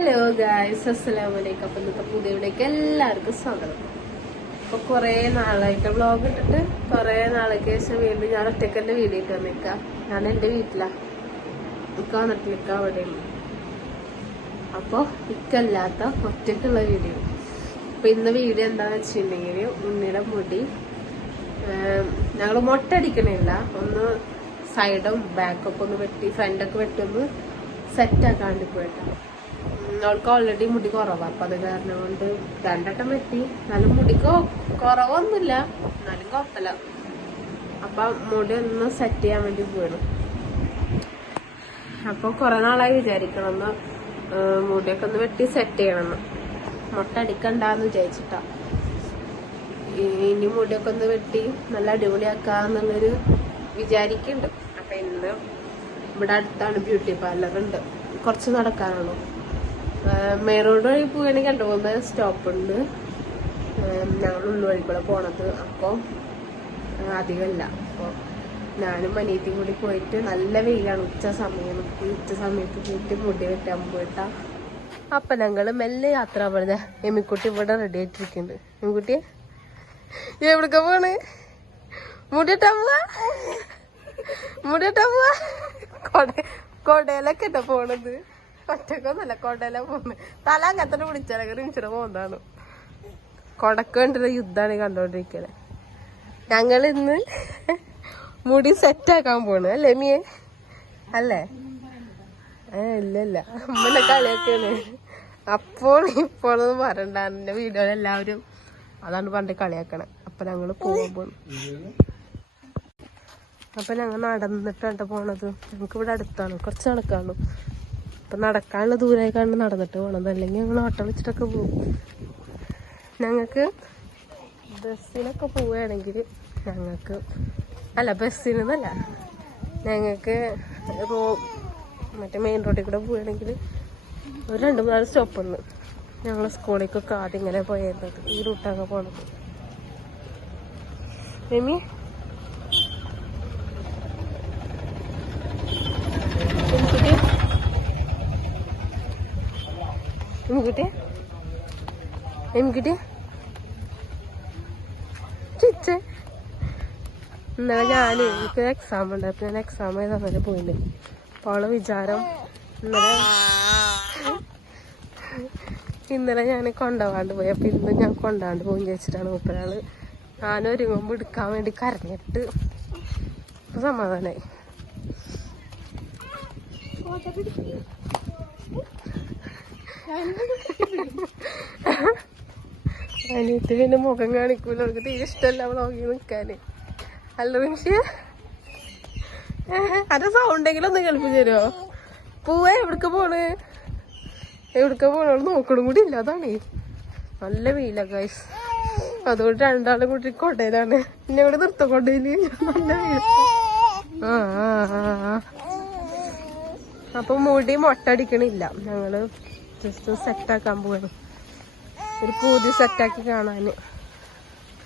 Hello guys അസ്സലാമു അലൈക്കും അപ്പൊ ഇന്നത്തെ പുതിയവിടേക്ക് എല്ലാവർക്കും സ്വാഗതം. അപ്പോൾ കുറേ നാളായിട്ട് വ്ളോഗ് ഇട്ടിട്ട് കുറേ നാളേക്ക് ശേഷം വീണ്ടും ഞാൻ ഒറ്റയ്ക്ക് വീഡിയോ ഇട്ട് വന്നേക്കാം. ഞാൻ എന്റെ വീട്ടിലാ. ഇക്ക വന്നിട്ട് നിൽക്കാം അവിടെയാണ്. അപ്പൊ ഇക്കല്ലാത്ത ഒറ്റക്കുള്ള വീഡിയോ. അപ്പൊ ഇന്ന് വീഡിയോ എന്താന്ന് വെച്ചിട്ടുണ്ടെങ്കിൽ ഉണ്ണിയുടെ മുടി ഞങ്ങൾ മൊട്ടടിക്കണില്ല ഒന്ന് സൈഡും ബാക്കൊക്കെ ഒന്ന് വെട്ടി ഫ്രണ്ടൊക്കെ വെട്ടി ഒന്ന് സെറ്റ് ആക്കാണ്ട് പോയിട്ടാണ് അവൾക്ക് ഓൾറെഡി മുടി കുറവാണ് അപ്പൊ അത് കാരണം കൊണ്ട് രണ്ടെട്ടം വെട്ടി. എന്നാലും മുടിക്ക് കുറവൊന്നുമില്ല. എന്നാലും കുഴപ്പമില്ല. അപ്പൊ മുടി ഒന്ന് സെറ്റ് ചെയ്യാൻ വേണ്ടി പോയിടും അപ്പൊ കുറെ നാളായി വിചാരിക്കണം മുടിയൊക്കെ ഒന്ന് വെട്ടി സെറ്റ് ചെയ്യണമെന്ന് മുട്ട അടിക്കണ്ടെന്ന് വിചാരിച്ചിട്ടാ. ഇനി മുടിയൊക്കെ ഒന്ന് വെട്ടി നല്ല അടിപൊളിയാക്കാന്നുള്ളൊരു വിചാരിക്കുന്നുണ്ട് അപ്പൊ ഇന്ന് ഇവിടെ അടുത്താണ് ബ്യൂട്ടി പാർലർ ഉണ്ട്. കുറച്ച് നടക്കാനുള്ളൂ. മെയിൻ റോഡ് വഴി പോവുകയാണെങ്കിൽ രണ്ട് മൂന്ന് സ്റ്റോപ്പ് ഉണ്ട്. ഞങ്ങൾ ഉള്ളുവഴി കൂടെ പോണത്. അപ്പോൾ അധികമല്ല. അപ്പോൾ ഞാനും അനിയത്തിയും കൂടി പോയിട്ട് നല്ല വെയിലാണ്. ഉച്ച സമയം ഉച്ച സമയത്ത് പോയിട്ട് മുടി വെട്ടാൻ പോയിട്ടാ. അപ്പൊ ഞങ്ങൾ മെല്ലെ യാത്ര പറഞ്ഞ എമ്മിക്കുട്ടി ഇവിടെ റെഡി ആയിട്ടിരിക്കുന്നുണ്ട് എമ്മിക്കുട്ടി എവിടെക്ക പോണ്? മുടിയിട്ടാ പോവാ? പോവാ? കൊട കൊടയിലൊക്കെ ഇട്ടാ പോണത്. ഒറ്റക്കൊന്നല്ല കൊടയില പോണ് തല അങ്ങനത്തെ പിടിച്ചാലൊക്കെ നിമിഷം പോകുന്നതാണ് കൊടക്ക് ഈ കണ്ടോണ്ടിരിക്കണേ ഞങ്ങൾ ഇന്ന് മുടി സെറ്റാക്കാൻ പോണ് അല്ലേ മിയെ? അല്ലേ? ഏ ഇല്ല ഇല്ല അമ്മനെ കളിയാക്കാണ്. അപ്പോൾ ഇപ്പോഴൊന്നും പറയണ്ട. എന്റെ വീഡിയോയിൽ എല്ലാവരും അതാണ് പണ്ട് കളിയാക്കണം. അപ്പൊ ഞങ്ങൾ പോകുമ്പോൾ അപ്പൊ ഞങ്ങൾ നടന്നിട്ടാണ് പോണത്. നമുക്ക് ഇവിടെ അടുത്താണ്. കുറച്ച് നടക്കാണു അപ്പൊ നടക്കാനുള്ള ദൂരേക്കാണ് നടന്നിട്ട് പോകണം അല്ലെങ്കിൽ ഞങ്ങൾ ഓട്ടോ വിളിച്ചിട്ടൊക്കെ പോകും ഞങ്ങൾക്ക് ബസ്സിനൊക്കെ പോവുകയാണെങ്കിൽ ഞങ്ങൾക്ക് അല്ല ബസ്സിനൊന്നല്ല. ഞങ്ങൾക്ക് റോ മറ്റേ മെയിൻ റോഡിൽ കൂടെ പോവുകയാണെങ്കിൽ ഒരു രണ്ട് മൂന്നാൽ സ്റ്റോപ്പ് ഉണ്ട് ഞങ്ങൾ സ്കൂളിലേക്കൊക്കെ ആദ്യം ഇങ്ങനെ പോയിരുന്നത് ഈ റൂട്ടൊക്കെ പോണത്. എമി എമിക്കുട്ടി എമിക്കുട്ടി ചിച്ചേ ഇന്നലെ ഞാൻ എനിക്ക് എക്സാം ഉണ്ട് അപ്പൊ ഞാൻ എക്സാം എഴുതാൻ പോയില്ലേ അപ്പോൾ അവളെ വിചാരം ഇന്നലെ ഇന്നലെ ഞാൻ കൊണ്ടുപോകാണ്ട് പോയി. അപ്പൊ ഇന്ന് ഞാൻ കൊണ്ടാണ്ട് പോകും ചോദിച്ചിട്ടാണ് മൂപ്പരാൾ. ഞാൻ ഒരുങ്ങുമ്പോ എടുക്കാൻ വേണ്ടി കരഞ്ഞിട്ട് ഇപ്പൊ സമാധാനായി. അനിയത്തി പിന്നെ മുഖം കാണിക്കൂല. അവൾക്ക് തീരെ ഇഷ്ടമല്ല വ്ളോഗിൽ നിൽക്കാന്. അല്ല നിമിഷ അത് സൗണ്ടെങ്കിലും ഒന്ന് കേൾപ്പിച്ചു തരുമോ പൂവേ എവിടക്ക് പോണ്? എവിടക്ക പോണോ? നോക്കണം കൂടി ഇല്ല അതാണ്. നല്ല വെയില ഗൈസ് അതുകൊണ്ട് രണ്ടാളും കൂടി കൊടയിലാണ് എന്നെ ഇവിടെ നിർത്ത കൊണ്ടയിൽ നല്ല വെയില. ആ. അപ്പൊ മുടി മൊട്ടടിക്കണില്ല ഞങ്ങൾ ജസ്റ്റ് സെറ്റാക്കാൻ പോവാണ്. ഒരു പൂതി സെറ്റാക്കി കാണാന്.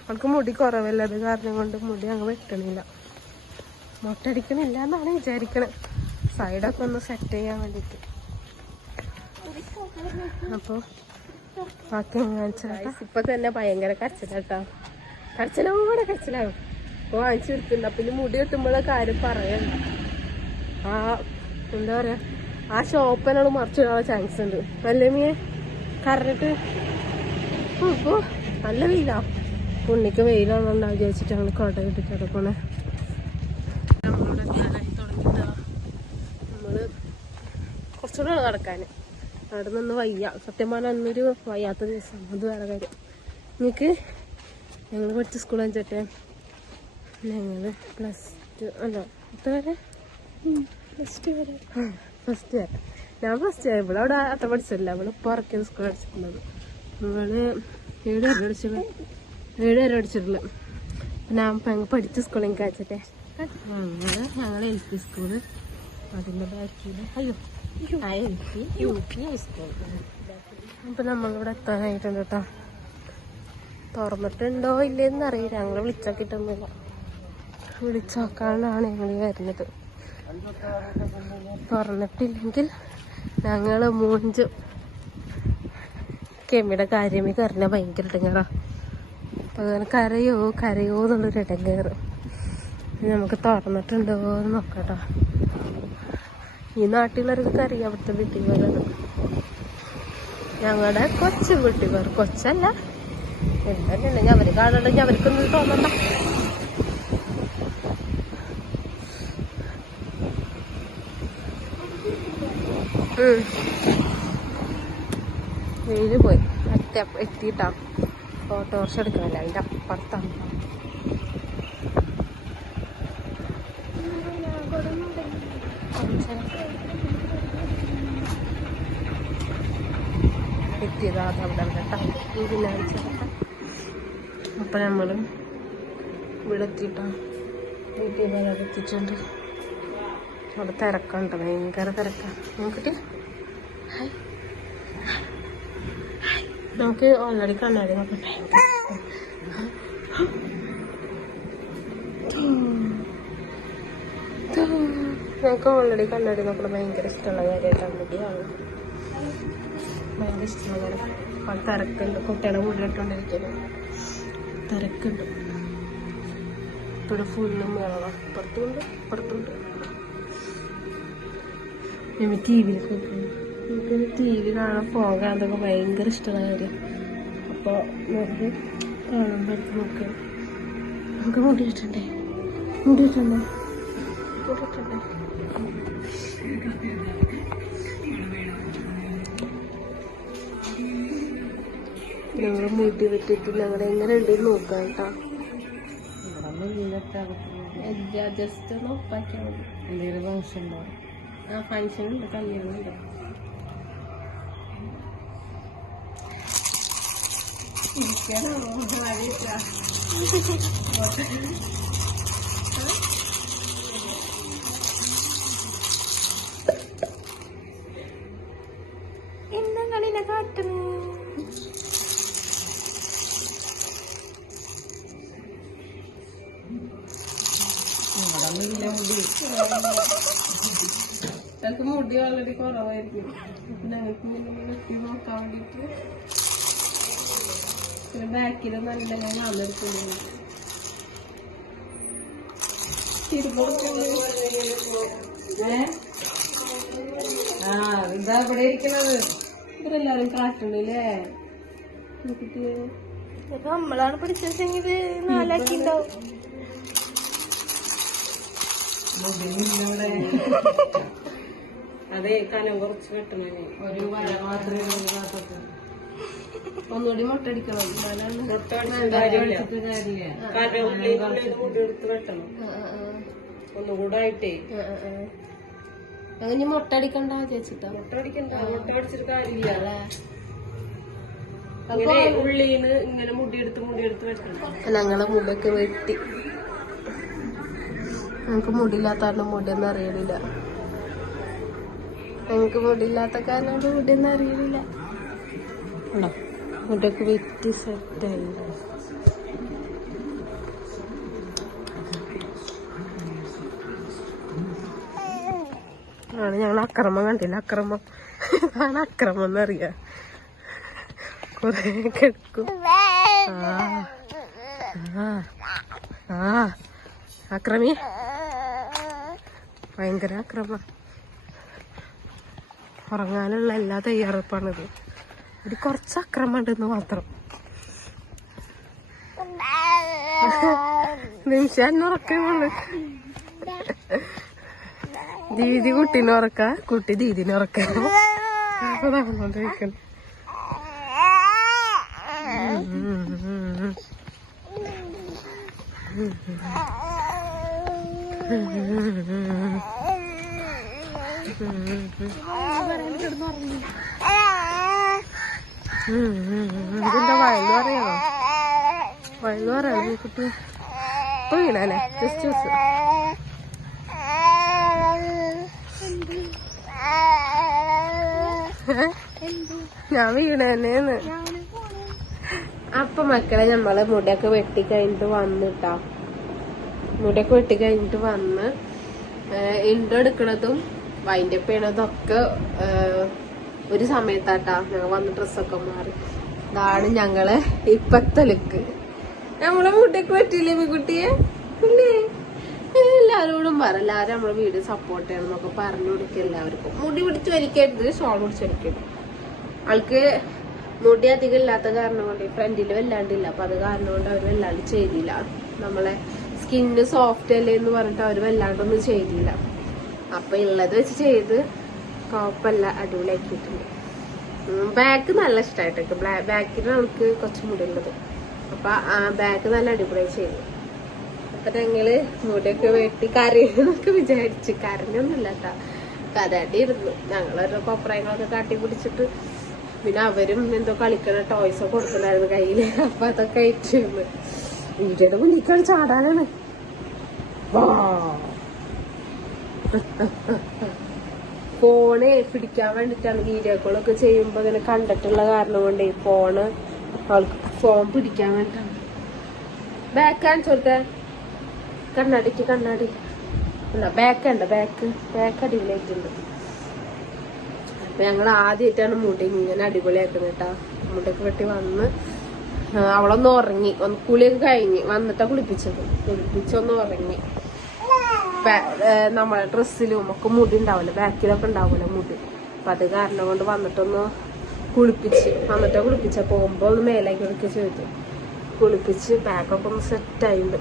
അവൾക്ക് മുടി കുറവല്ല? അത് കാരണം കൊണ്ട് മുടി അങ്ങ് വെട്ടണില്ല. മൊട്ടടിക്കണില്ല എന്നാണ് വിചാരിക്കണത് സൈഡൊക്കെ ഒന്ന് സെറ്റ് ചെയ്യാൻ വേണ്ടിട്ട് അപ്പൊ ബാക്കി ഇപ്പൊ തന്നെ ഭയങ്കര കരച്ചിലാട്ടോ. കരച്ചിലോടെ കരച്ചിലാവും അപ്പൊ വാങ്ങിച്ചു അപ്പൊ ഇനി മുടി കിട്ടുമ്പോഴൊക്കെ ആരും പറയണ്ട. ആ എന്താ പറയാ? ആ ഷോപ്പിനോട് മറിച്ചിടാനുള്ള ചാൻസ് ഉണ്ട്. അല്ലേ മീയെ? കറന്നിട്ട് ഇപ്പൊ നല്ല വെയിലാ. പുണ്ണിക്ക് വെയിലാണെന്നുണ്ടാ വിചാരിച്ചിട്ട് ഞങ്ങൾ കോട്ട കിട്ടി കിടക്കണേ നമ്മൾ കുറച്ചുകൂടെ നടക്കാന്. അവിടെ നിന്ന് വയ്യ. സത്യം പറഞ്ഞാൽ അന്നൊരു വയ്യാത്ത ദിവസം. അത് വേറെ കാര്യം. നിങ്ങൾക്ക് ഞങ്ങൾ പഠിച്ച സ്കൂൾ വെച്ചിട്ട് ഞങ്ങൾ പ്ലസ് ടു അല്ല എത്ര വരെ? പ്ലസ് ടു വരെ. ഫസ്റ്റ് ഇയർ ഞാൻ ഫസ്റ്റ് ഇയർ ഇവിടെ അവിടെ അത്ര പഠിച്ചില്ല അവൾ ഇപ്പൊ ഇറക്കിയത് സ്കൂൾ അടിച്ചിട്ടുള്ളത് അവൾ ഏഴ് വരെ അടിച്ചിട്ടുള്ളത് ഏഴ് വരെ അടിച്ചിട്ടുള്ളത് ഞാൻ ഇപ്പൊ ഞങ്ങൾ പഠിച്ച സ്കൂളിൽ എനിക്ക് അയച്ചിട്ടെ. ഞങ്ങൾ ഞങ്ങൾ എൽ പി സ്കൂൾ അതിന്റെ ബാക്കിൽ അയ്യോ L P U P school അപ്പൊ നമ്മളിവിടെ എത്താനായിട്ടുണ്ട് കേട്ടോ തുറന്നിട്ടുണ്ടോ ഇല്ലെന്ന് അറിയില്ല ഞങ്ങൾ വിളിച്ചോക്കിട്ടൊന്നുമില്ല വിളിച്ചോക്കാനാണ് ഞങ്ങൾ വരുന്നത്. തുറന്നിട്ടില്ലെങ്കിൽ ഞങ്ങൾ മൂഞ്ച്. കെമ്മിയുടെ കാര്യമേ കറിഞ്ഞാൽ ഭയങ്കര ഇടങ്ങേറാ. അപ്പൊ അങ്ങനെ കരയോ കരയോ എന്നുള്ളൊരു ഇടങ്ങേറ്. നമുക്ക് തുറന്നിട്ടുണ്ടോ എന്ന് നോക്കട്ടോ. ഈ നാട്ടിലുള്ളവർക്ക് അറിയാം അവിടുത്തെ വീട്ടിൽ ഞങ്ങളുടെ കൊച്ചു വീട്ടുകാർ കൊച്ചല്ല. എന്താ അവർ കാണണ്ടെങ്കിൽ അവർക്കൊന്നും തോന്നണ്ട. വെയിൽ പോയി. എത്തി എത്തിയിട്ടാ. ഓട്ടോറിക്ഷ എടുക്കണില്ല? അതിന്റെ അപ്പുറത്താണ്. എത്തിയതാ അതവിടെ അവിടെ അപ്പൊ ഇവിടെ എത്തിയിട്ടാ. വീട്ടിൽ വരെ എത്തിയിട്ടുണ്ട്. അവിടെ തിരക്കുണ്ട്. ഭയങ്കര തിരക്കാ. നോക്കട്ടെ നമുക്ക് ഓൾറെഡി കണ്ണാടി നോക്കട്ടെ നമുക്ക് ഓൾറെഡി കണ്ണാടി നോക്കണം ഭയങ്കര ഇഷ്ടമുള്ള കാര്യമായിട്ടാണ് മുടിയാണ് ഭയങ്കര ഇഷ്ടമുള്ള കാര്യം. തിരക്കുണ്ട്. കുട്ടികളെ മുടിയിട്ടോണ്ടിരിക്കുന്നത് തിരക്കുണ്ട്. ഇവിടെ ഫുള്ളും വേണം. പുറത്തുണ്ട് പുറത്തുണ്ട്. ഞമ്മ ടി വിയിലൊക്കെ എനിക്ക് ടി വി കാണാൻ ഫോൺ കാണാനൊക്കെ ഭയങ്കര ഇഷ്ടമുള്ള കാര്യം. അപ്പോൾ നമുക്ക് കാണാൻ എടുത്ത് നോക്കാം. നമുക്ക് മുടിയിട്ടുണ്ടേ മുടിയിട്ടുണ്ടോ മുടിയിട്ടുണ്ടേ ഞങ്ങൾ മുടി വെട്ടിട്ടില്ല ഞങ്ങൾ എങ്ങനെ ഉണ്ടെന്ന് നോക്കാം കേട്ടോ. ജസ്റ്റ് ഒന്ന് ഒപ്പാക്കിയാൽ മതി. എന്തെങ്കിലും ഫംഗ്ഷൻ ഉണ്ടോ? ആ ഫംഗ്ഷൻ ഉണ്ട്. കല്യാണം ഉണ്ട്. എന്താ കളിനെ കാട്ടുന്നു മുടി. ഓൾറെഡി കുറവായിരിക്കും. ഞങ്ങൾക്ക് വെട്ടി നോക്കാൻ വേണ്ടിട്ട് പിന്നെ ബാക്കിൽ നല്ല ഏ? ആ ഇതാ ഇവിടെ ഇരിക്കണത് ഇവരെല്ലാരും കാട്ടണില്ലേ നമ്മളാണ് പിടിച്ചെങ്കിൽ നാലാക്കി ഉണ്ടാവും അതെ കനം കുറച്ച് വെട്ടണേ ഒരു വര മാത്രമേ ഒന്നുകൂടി മുട്ടടിക്കണം. എന്നാലാണ് കാര്യമില്ല. കാരണം ഉള്ളിൽ മുടി എടുത്ത് വെട്ടണം. ആ, ആ, ആ. ഒന്നുകൂടെ ആയിട്ടേ ആ, ആ, ആ. അങ്ങനെ മുട്ടടിക്കണ്ട ചേച്ചിട്ടാ മുട്ട അടിക്കണ്ട മുട്ട അടിച്ചിട്ട് കാര്യമില്ല. അല്ലേ? ഇങ്ങനെ ഉള്ളിന്ന് ഇങ്ങനെ മുടിയെടുത്ത് മുടിയെടുത്ത് വെട്ടണം. ഞങ്ങളെ മുടിയൊക്കെ വെട്ടി. ഞങ്ങക്ക് മുടിയില്ലാത്ത കാരണം മുടിയൊന്നും അറിയണില്ല. ഞങ്ങക്ക് മുടിയില്ലാത്ത കാരണം മുടിയൊന്നും അറിയണില്ല. ഉണ്ടോ? മുടിയൊക്കെ വെറ്റി സെറ്റായി ആണ് ഞങ്ങൾ അക്രമം കണ്ടില്ല? അക്രമം. അതാണ് അക്രമം എന്നറിയാം. കൊറേ കിടക്കും. ആ. അക്രമി? ഭയങ്കര അക്രമ. ഉറങ്ങാനുള്ള എല്ലാ തയ്യാറെടുപ്പാണിത്. ഒരു കുറച്ച് അക്രമം ഉണ്ടെന്ന് മാത്രം. നിമിഷ എന്നെ ഉറക്കമുള്ളു ദീദി കുട്ടീനെ ഉറക്ക? കുട്ടി ദീദിനെ ഉറക്ക? അപ്പൊ നടന്നോണ്ടിരിക്കണം ഇതിന്റെ വയന്ന് പറയാമോ കുട്ടി? ഇപ്പൊ വീണല്ലേ ജസ്റ്റ് ജസ്റ്റ് ഞാൻ വീണേന്ന് അപ്പൊ മക്കളെ നമ്മൾ മുടിയൊക്കെ വെട്ടി കഴിഞ്ഞിട്ട് വന്നിട്ടാ മുടിയൊക്കെ വെട്ടി കഴിഞ്ഞിട്ട് വന്ന് ഇൻട്രോ എടുക്കണതും വൈൻഡപ്പ് ചെയ്യണതും ഒക്കെ ഒരു സമയത്താട്ടാ ഞങ്ങൾ വന്ന് ഡ്രസ്സൊക്കെ മാറി. ഇതാണ് ഞങ്ങൾ ഇപ്പത്തെ ലുക്ക്. നമ്മളെ മുട്ടയ്ക്ക് പറ്റിയില്ലേ പെൺകുട്ടിയെ? എല്ലാരോടും പറ. എല്ലാവരും നമ്മളെ വീട് സപ്പോർട്ട് ചെയ്യണം എന്നൊക്കെ പറഞ്ഞു കൊടുക്കുക എല്ലാവർക്കും. മുടി പിടിച്ച് വലിക്കരുത് ഷോൾ പിടിച്ച് വലിക്കരുത്. ആൾക്ക് മുടി അധികം ഇല്ലാത്ത കാരണം കൊണ്ട് ഫ്രണ്ടിൽ വല്ലാണ്ടില്ല. അപ്പൊ അത് കാരണം കൊണ്ട് അവർ വല്ലാണ്ട് ചെയ്തില്ല. നമ്മളെ സ്കിന്ന് സോഫ്റ്റ് അല്ലേ എന്ന് പറഞ്ഞിട്ട് അവർ വല്ലാണ്ടൊന്നും ചെയ്തില്ല. അപ്പൊ ഉള്ളത് വെച്ച് ചെയ്ത് കുഴപ്പമില്ല അടിപൊളിയാക്കിയിട്ടുണ്ട്. ബാക്ക് നല്ല ഇഷ്ടമായിട്ടൊക്കെ ബാക്കിൽ നമുക്ക് കുറച്ച് മുടി ഉള്ളത് അപ്പൊ ആ ബാക്ക് നല്ല അടിപൊളിയായി ചെയ്തു. അപ്പൊ ഞങ്ങൾ മുടിയൊക്കെ വെട്ടി കരയെന്നൊക്കെ വിചാരിച്ചു. കരഞ്ഞൊന്നുമില്ല കേട്ടാ ഇരുന്നു ഞങ്ങളോരോ കൊപ്രായങ്ങളൊക്കെ കാട്ടി പിടിച്ചിട്ട് പിന്നെ അവരും എന്തോ കളിക്കണ ടോയ്സ് കൊടുക്കണായിരുന്നു കയ്യിൽ. അപ്പൊ അതൊക്കെ ആയിട്ടിരുന്നു വീടിയുടെ മുന്നിക്കാണ് ചാടാനാണ്. വാ. ഫോണ് പിടിക്കാൻ വേണ്ടിട്ടാണ് വീഡിയോ കോളൊക്കെ ചെയ്യുമ്പോ ഇങ്ങനെ കണ്ടിട്ടുള്ള കാരണം കൊണ്ടേ ഫോണ് അവൾക്ക് ഫോൺ പിടിക്കാൻ വേണ്ടിട്ടാണ്. ബാക്ക് കൊടുത്തേ കണ്ണാടിക്ക് കണ്ണാടി. അല്ല ബാക്ക് ഉണ്ട് ബാക്ക് ബാക്ക് അടിപൊളിയായിട്ടുണ്ട്. അപ്പൊ ഞങ്ങൾ ആദ്യമായിട്ടാണ് മുടി ഇങ്ങനെ അടിപൊളിയാക്കുന്നത് കേട്ടാ. മുടിയൊക്കെ വെട്ടി വന്ന് അവളൊന്ന് ഉറങ്ങി. ഒന്ന് കുളിയൊക്കെ കഴിഞ്ഞ് വന്നിട്ടാ കുളിപ്പിച്ചത്. കുളിപ്പിച്ചൊന്ന് ഉറങ്ങി. നമ്മളെ ഡ്രസ്സിലും ഒക്കെ മുടി ഉണ്ടാവില്ല ബാക്കിലൊക്കെ ഉണ്ടാവില്ല മുടി? അപ്പൊ അത് കാരണം കൊണ്ട് വന്നിട്ടൊന്ന് കുളിപ്പിച്ച് വന്നിട്ട് കുളിപ്പിച്ച. പോകുമ്പോ ഒന്ന് മേലേക്ക് എടുക്കുക ചെയ്തു കുളിപ്പിച്ച് ബാഗൊക്കെ ഒന്ന് സെറ്റ് ആയിട്ടുണ്ട്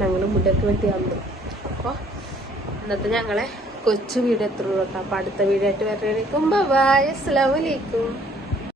ഞങ്ങൾ മുടിയൊക്കെ വെട്ടി അപ്പൊ ഇന്നത്തെ ഞങ്ങളെ കൊച്ചു വീഡിയോ എത്ര അപ്പൊ അടുത്ത വീഡിയോ ആയിട്ട് വരേക്കും ബൈ